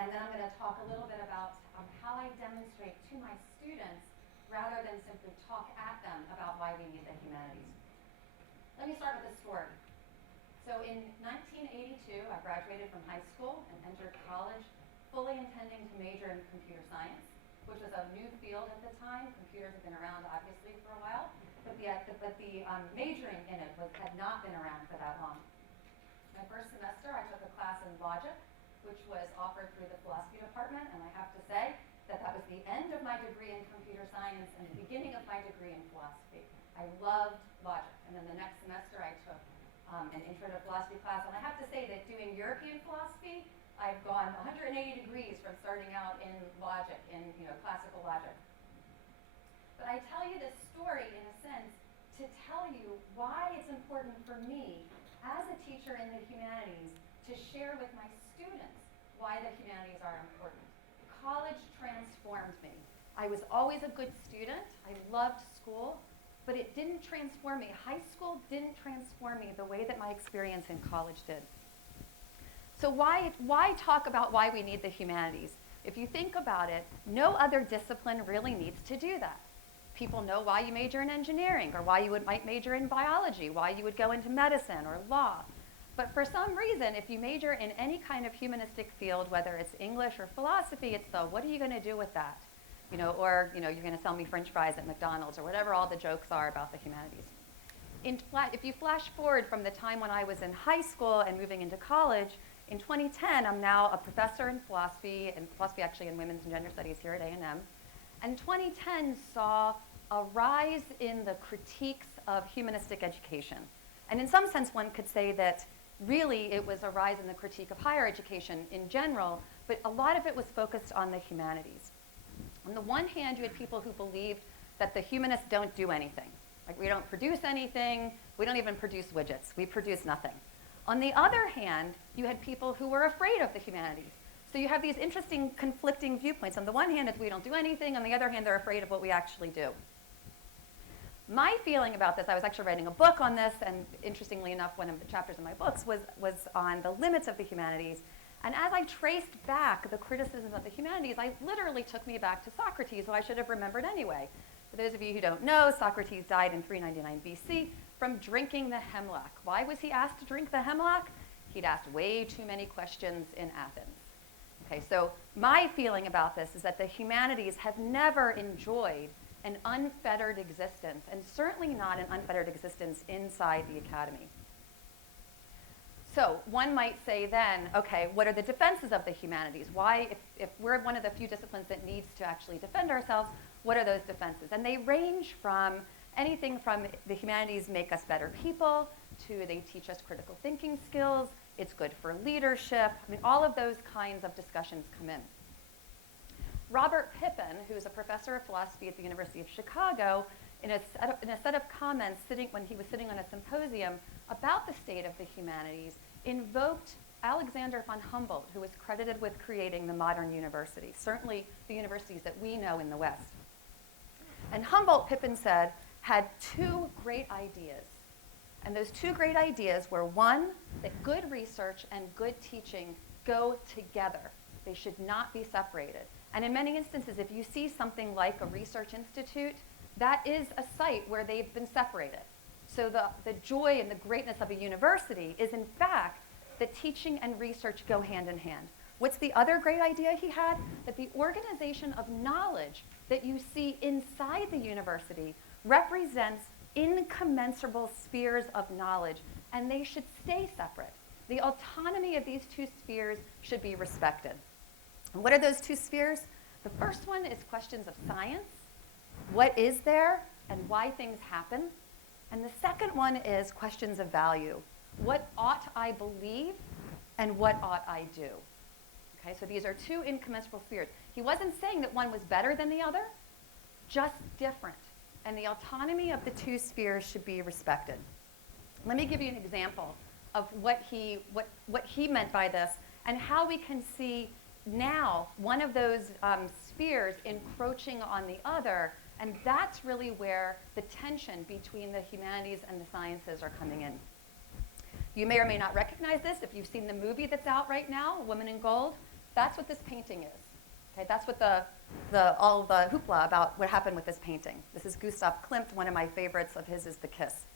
and then I'm going to talk a little bit about how I demonstrate to my students rather than simply talk at them about why we need the humanities. Let me start with a story. So in 1982, I graduated from high school and entered college fully intending to major in computer science, which was a new field at the time. Computers have been around, obviously, for a while, but the majoring in it had not been around for that long. My first semester, I took a class in logic, which was offered through the philosophy department, and I have to say that that was the end of my degree in computer science and the beginning of my degree in philosophy. I loved logic, and then the next semester I took an intro to philosophy class, and I have to say that doing European philosophy, I've gone 180 degrees from starting out in logic, in classical logic. But I tell you this story in a sense to tell you why it's important for me as a teacher in the humanities to share with my students why the humanities are important. College transformed me. I was always a good student. I loved school, but it didn't transform me. High school didn't transform me the way that my experience in college did. So why talk about why we need the humanities? If you think about it, no other discipline really needs to do that. People know why you major in engineering, or why you might major in biology, why you would go into medicine or law. But for some reason, if you major in any kind of humanistic field, whether it's English or philosophy, it's what are you going to do with that? Or you're going to sell me French fries at McDonald's, or whatever all the jokes are about the humanities. If you flash forward from the time when I was in high school and moving into college, in 2010, I'm now a professor in philosophy actually in women's and gender studies here at A&M. And 2010 saw a rise in the critiques of humanistic education. And in some sense, one could say that really it was a rise in the critique of higher education in general, but a lot of it was focused on the humanities. On the one hand, you had people who believed that the humanists don't do anything. Like, we don't produce anything, we don't even produce widgets, we produce nothing. On the other hand, you had people who were afraid of the humanities. So you have these interesting conflicting viewpoints. On the one hand, it's we don't do anything. On the other hand, they're afraid of what we actually do. My feeling about this, I was actually writing a book on this, and interestingly enough, one of the chapters in my books was on the limits of the humanities. And as I traced back the criticisms of the humanities, I literally took me back to Socrates, who I should have remembered anyway. For those of you who don't know, Socrates died in 399 BC from drinking the hemlock. Why was he asked to drink the hemlock? He'd asked way too many questions in Athens. Okay, so my feeling about this is that the humanities have never enjoyed an unfettered existence, and certainly not an unfettered existence inside the academy. So one might say then, okay, what are the defenses of the humanities? Why, if we're one of the few disciplines that needs to actually defend ourselves, what are those defenses? And they range from anything from the humanities make us better people, to they teach us critical thinking skills, it's good for leadership. I mean, all of those kinds of discussions come in. Robert Pippin, who is a professor of philosophy at the University of Chicago, in a set of comments when he was sitting on a symposium about the state of the humanities, invoked Alexander von Humboldt, who is credited with creating the modern university, certainly the universities that we know in the West. And Humboldt, Pippin said, had two great ideas. And those two great ideas were, one, that good research and good teaching go together. They should not be separated. And in many instances, if you see something like a research institute, that is a site where they've been separated. So the joy and the greatness of a university is, in fact, that teaching and research go hand in hand. What's the other great idea he had? That the organization of knowledge that you see inside the university represents incommensurable spheres of knowledge, and they should stay separate. The autonomy of these two spheres should be respected. And what are those two spheres? The first one is questions of science. What is there and why things happen? And the second one is questions of value. What ought I believe and what ought I do? Okay, so these are two incommensurable spheres. He wasn't saying that one was better than the other, just different. And the autonomy of the two spheres should be respected. Let me give you an example of what he meant by this and how we can see now one of those spheres encroaching on the other, and that's really where the tension between the humanities and the sciences are coming in. You may or may not recognize this if you've seen the movie that's out right now, Woman in Gold. That's what this painting is. Okay, that's what all the hoopla about what happened with this painting. This is Gustav Klimt. One of my favorites of his is The Kiss.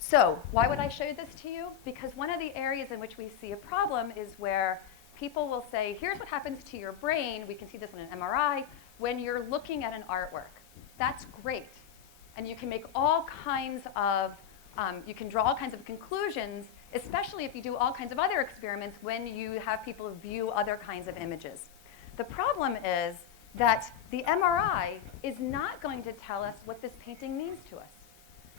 So why would I show this to you? Because one of the areas in which we see a problem is where people will say, here's what happens to your brain. We can see this in an MRI when you're looking at an artwork. That's great. And you can make all kinds of, you can draw all kinds of conclusions, especially if you do all kinds of other experiments when you have people view other kinds of images. The problem is that the MRI is not going to tell us what this painting means to us.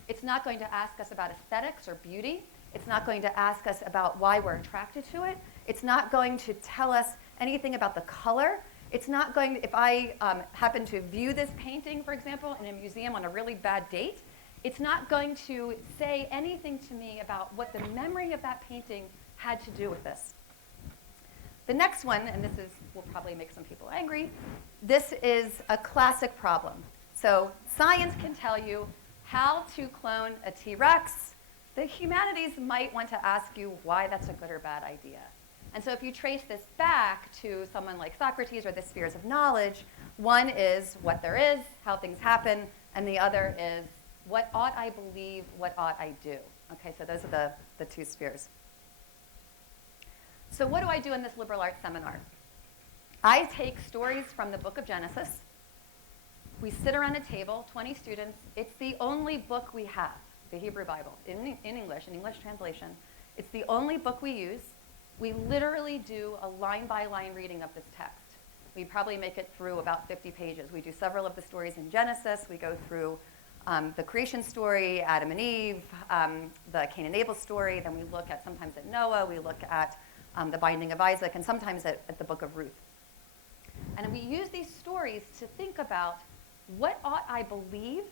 It's not going to ask us about aesthetics or beauty. It's not going to ask us about why we're attracted to it. It's not going to tell us anything about the color. It's not going to, if I happen to view this painting, for example, in a museum on a really bad date, it's not going to say anything to me about what the memory of that painting had to do with this. The next one, and this will probably make some people angry, this is a classic problem. So science can tell you how to clone a T-Rex. The humanities might want to ask you why that's a good or bad idea. And so if you trace this back to someone like Socrates or the spheres of knowledge, one is what there is, how things happen, and the other is what ought I believe, what ought I do. Okay, so those are the two spheres. So what do I do in this liberal arts seminar? I take stories from the book of Genesis. We sit around a table, 20 students. It's the only book we have, the Hebrew Bible, in English, an English translation. It's the only book we use. We literally do a line-by-line reading of this text. We probably make it through about 50 pages. We do several of the stories in Genesis. We go through the creation story, Adam and Eve, the Cain and Abel story. Then we look at sometimes at Noah. We look at the binding of Isaac, and sometimes at the book of Ruth. And we use these stories to think about what ought I believe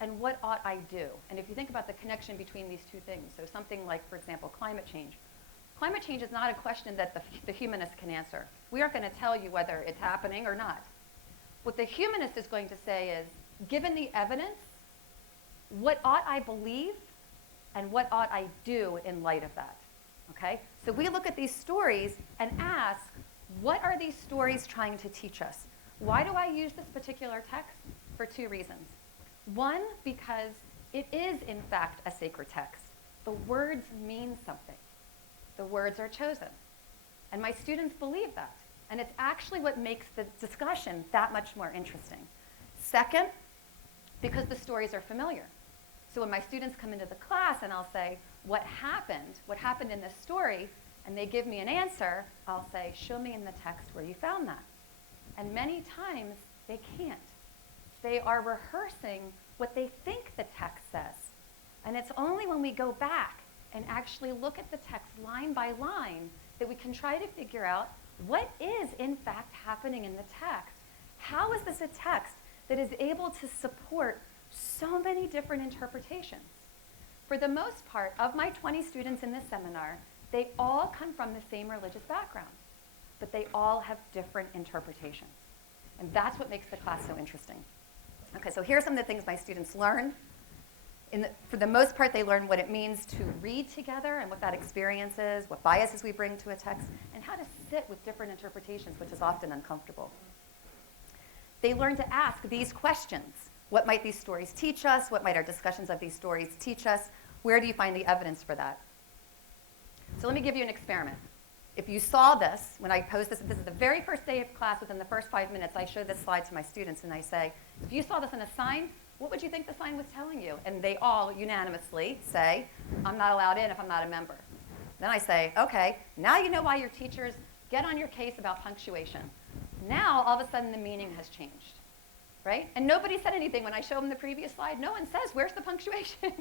and what ought I do? And if you think about the connection between these two things, so something like, for example, climate change. Climate change is not a question that the humanist can answer. We aren't going to tell you whether it's happening or not. What the humanist is going to say is, given the evidence, what ought I believe and what ought I do in light of that? Okay? So we look at these stories and ask, what are these stories trying to teach us? Why do I use this particular text? For two reasons. One, because it is, in fact, a sacred text. The words mean something. The words are chosen. And my students believe that. And it's actually what makes the discussion that much more interesting. Second, because the stories are familiar. So when my students come into the class and I'll say, what happened in this story, and they give me an answer, I'll say, show me in the text where you found that. And many times, they can't. They are rehearsing what they think the text says. And it's only when we go back and actually look at the text line by line that we can try to figure out what is, in fact, happening in the text. How is this a text that is able to support so many different interpretations? For the most part, of my 20 students in this seminar, they all come from the same religious background, but they all have different interpretations. And that's what makes the class so interesting. Okay, so here are some of the things my students learn. For the most part, they learn what it means to read together and what that experience is, what biases we bring to a text, and how to sit with different interpretations, which is often uncomfortable. They learn to ask these questions. What might these stories teach us? What might our discussions of these stories teach us? Where do you find the evidence for that? So let me give you an experiment. If you saw this, when I posed this is the very first day of class, within the first 5 minutes, I show this slide to my students and I say, if you saw this on a sign, what would you think the sign was telling you? And they all unanimously say, I'm not allowed in if I'm not a member. Then I say, okay, now you know why your teachers get on your case about punctuation. Now, all of a sudden, the meaning has changed, right? And nobody said anything when I showed them the previous slide. No one says, where's the punctuation?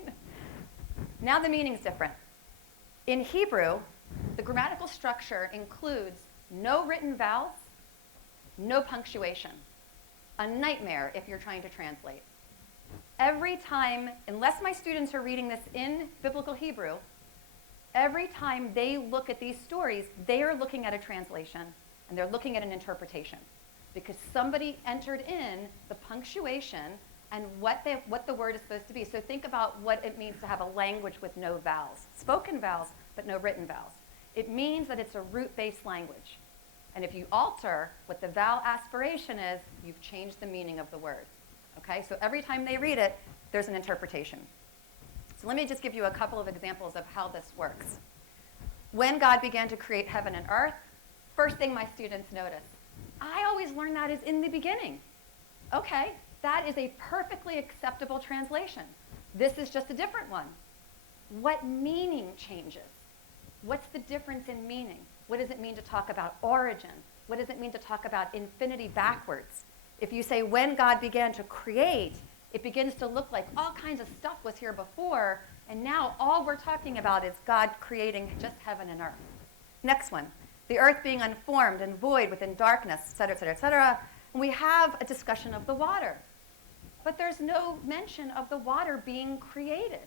Now the meaning's different. In Hebrew, the grammatical structure includes no written vowels, no punctuation. A nightmare if you're trying to translate. Every time, unless my students are reading this in biblical Hebrew, every time they look at these stories, they are looking at a translation and they're looking at an interpretation because somebody entered in the punctuation and what the word is supposed to be. So think about what it means to have a language with no vowels. Spoken vowels, but no written vowels. It means that it's a root-based language. And if you alter what the vowel aspiration is, you've changed the meaning of the word. Okay? So every time they read it, there's an interpretation. So let me just give you a couple of examples of how this works. When God began to create heaven and earth, first thing my students notice, I always learn that is in the beginning. Okay, that is a perfectly acceptable translation. This is just a different one. What meaning changes? What's the difference in meaning? What does it mean to talk about origin? What does it mean to talk about infinity backwards? If you say when God began to create, it begins to look like all kinds of stuff was here before, and now all we're talking about is God creating just heaven and earth. Next one, the earth being unformed and void within darkness, et cetera, et cetera, et cetera. And we have a discussion of the water. But there's no mention of the water being created.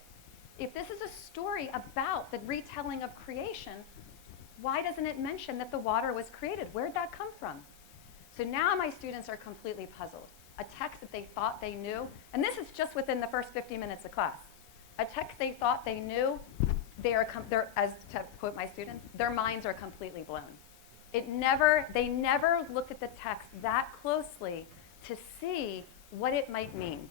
If this is a story about the retelling of creation, why doesn't it mention that the water was created? Where'd that come from? So now my students are completely puzzled. A text that they thought they knew, and this is just within the first 50 minutes of class. A text they thought they knew, they're, as to quote my students, their minds are completely blown. They never looked at the text that closely to see what it might mean.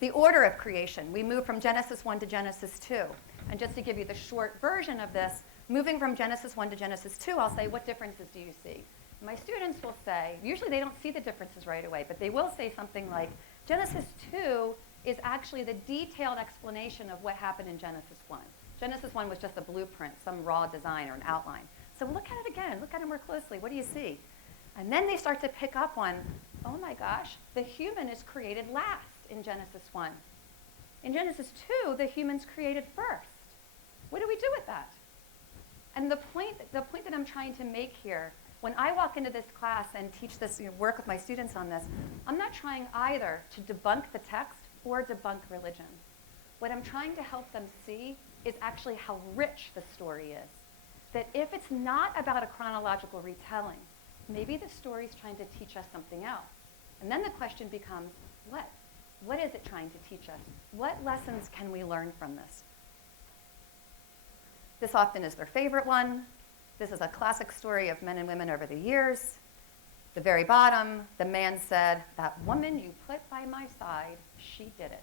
The order of creation, we move from Genesis 1 to Genesis 2. And just to give you the short version of this, moving from Genesis 1 to Genesis 2, I'll say, what differences do you see? My students will say, usually they don't see the differences right away, but they will say something like, Genesis 2 is actually the detailed explanation of what happened in Genesis 1. Genesis 1 was just a blueprint, some raw design or an outline. So look at it again, look at it more closely, what do you see? And then they start to pick up on, oh my gosh, the human is created last in Genesis 1. In Genesis 2, the human's created first. What do we do with that? And the point that I'm trying to make here, when I walk into this class and teach this, work with my students on this, I'm not trying either to debunk the text or debunk religion. What I'm trying to help them see is actually how rich the story is. That if it's not about a chronological retelling, maybe the story's trying to teach us something else. And then the question becomes, what? What is it trying to teach us? What lessons can we learn from this? This often is their favorite one. This is a classic story of men and women over the years. The very bottom, the man said, that woman you put by my side, she did it,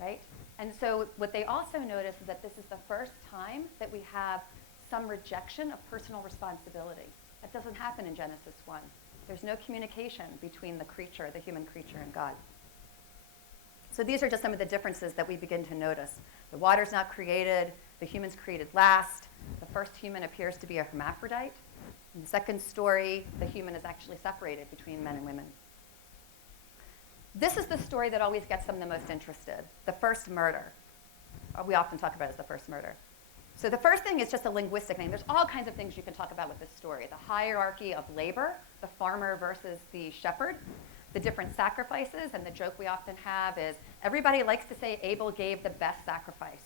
right? And so what they also notice is that this is the first time that we have some rejection of personal responsibility. That doesn't happen in Genesis 1. There's no communication between the creature, the human creature, and God. So these are just some of the differences that we begin to notice. The water's not created, the human's created last. The first human appears to be a hermaphrodite. In the second story, the human is actually separated between men and women. This is the story that always gets them the most interested, the first murder. We often talk about it as the first murder. So the first thing is just a linguistic name. There's all kinds of things you can talk about with this story. The hierarchy of labor, the farmer versus the shepherd, the different sacrifices, and the joke we often have is everybody likes to say Abel gave the best sacrifice,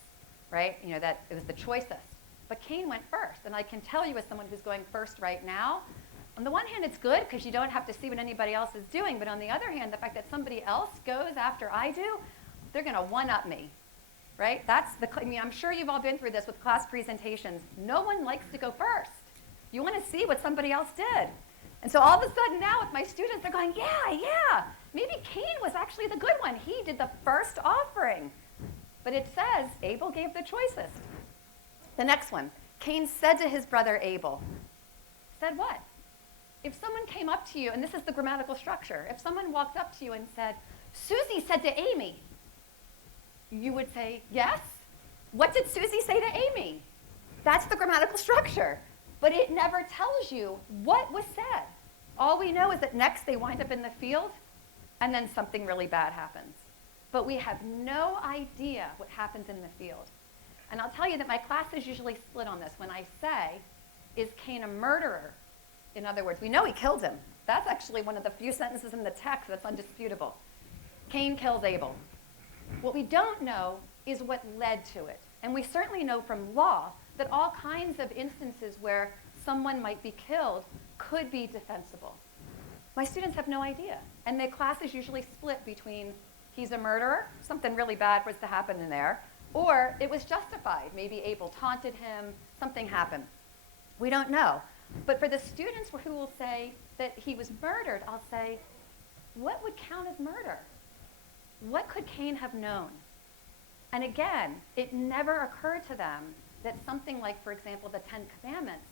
right? You know, that it was the choicest. But Cain went first, and I can tell you as someone who's going first right now, on the one hand, it's good because you don't have to see what anybody else is doing, but on the other hand, the fact that somebody else goes after I do, they're going to one-up me, right? I mean, I'm sure you've all been through this with class presentations. No one likes to go first. You want to see what somebody else did. And so all of a sudden now with my students, they're going, yeah, maybe Cain was actually the good one. He did the first offering. But it says Abel gave the choicest. The next one, Cain said to his brother Abel, said what? If someone came up to you, and this is the grammatical structure, if someone walked up to you and said, Susie said to Amy, you would say, yes? What did Susie say to Amy? That's the grammatical structure. But it never tells you what was said. All we know is that next they wind up in the field, and then something really bad happens. But we have no idea what happens in the field. And I'll tell you that my class is usually split on this. When I say, is Cain a murderer? In other words, we know he killed him. That's actually one of the few sentences in the text that's undisputable. Cain kills Abel. What we don't know is what led to it. And we certainly know from law that all kinds of instances where someone might be killed could be defensible. My students have no idea. And the class is usually split between he's a murderer, something really bad was to happen in there, or it was justified. Maybe Abel taunted him, something happened. We don't know. But for the students who will say that he was murdered, I'll say, what would count as murder? What could Cain have known? And again, it never occurred to them that something like, for example, the 10 Commandments,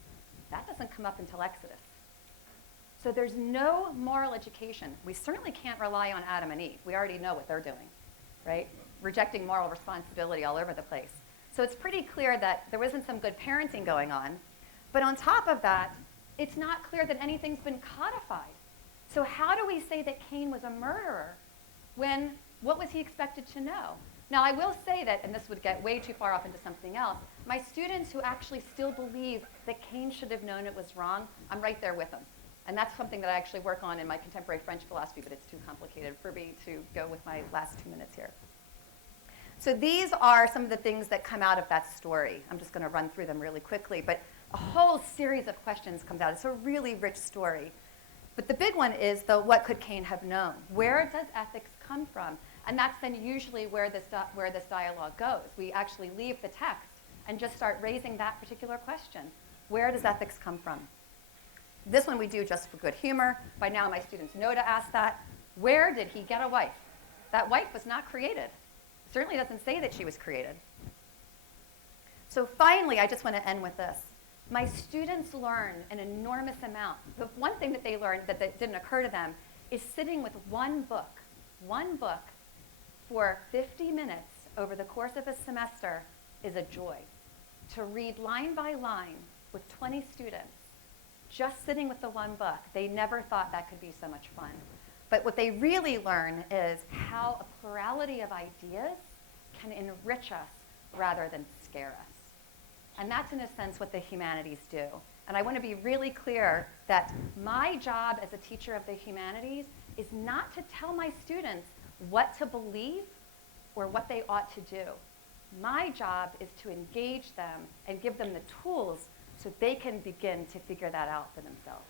that doesn't come up until Exodus. So there's no moral education. We certainly can't rely on Adam and Eve. We already know what they're doing, right? Rejecting moral responsibility all over the place. So it's pretty clear that there wasn't some good parenting going on. But on top of that, it's not clear that anything's been codified. So how do we say that Cain was a murderer when, what was he expected to know? Now, I will say that, and this would get way too far off into something else, my students who actually still believe that Cain should have known it was wrong, I'm right there with them. And that's something that I actually work on in my contemporary French philosophy, but it's too complicated for me to go with my last 2 minutes here. So these are some of the things that come out of that story. I'm just going to run through them really quickly, but a whole series of questions comes out. It's a really rich story. But the big one is, though, what could Cain have known? Where does ethics come from? And that's then usually where this dialogue goes. We actually leave the text and just start raising that particular question. Where does ethics come from? This one we do just for good humor. By now my students know to ask that. Where did he get a wife? That wife was not created. Certainly doesn't say that she was created. So finally, I just want to end with this. My students learn an enormous amount. The one thing that they learned that didn't occur to them is sitting with one book for 50 minutes over the course of a semester is a joy. To read line by line with 20 students, just sitting with the one book, they never thought that could be so much fun. But what they really learn is how a plurality of ideas can enrich us rather than scare us. And that's, in a sense, what the humanities do. And I want to be really clear that my job as a teacher of the humanities is not to tell my students what to believe or what they ought to do. My job is to engage them and give them the tools so they can begin to figure that out for themselves.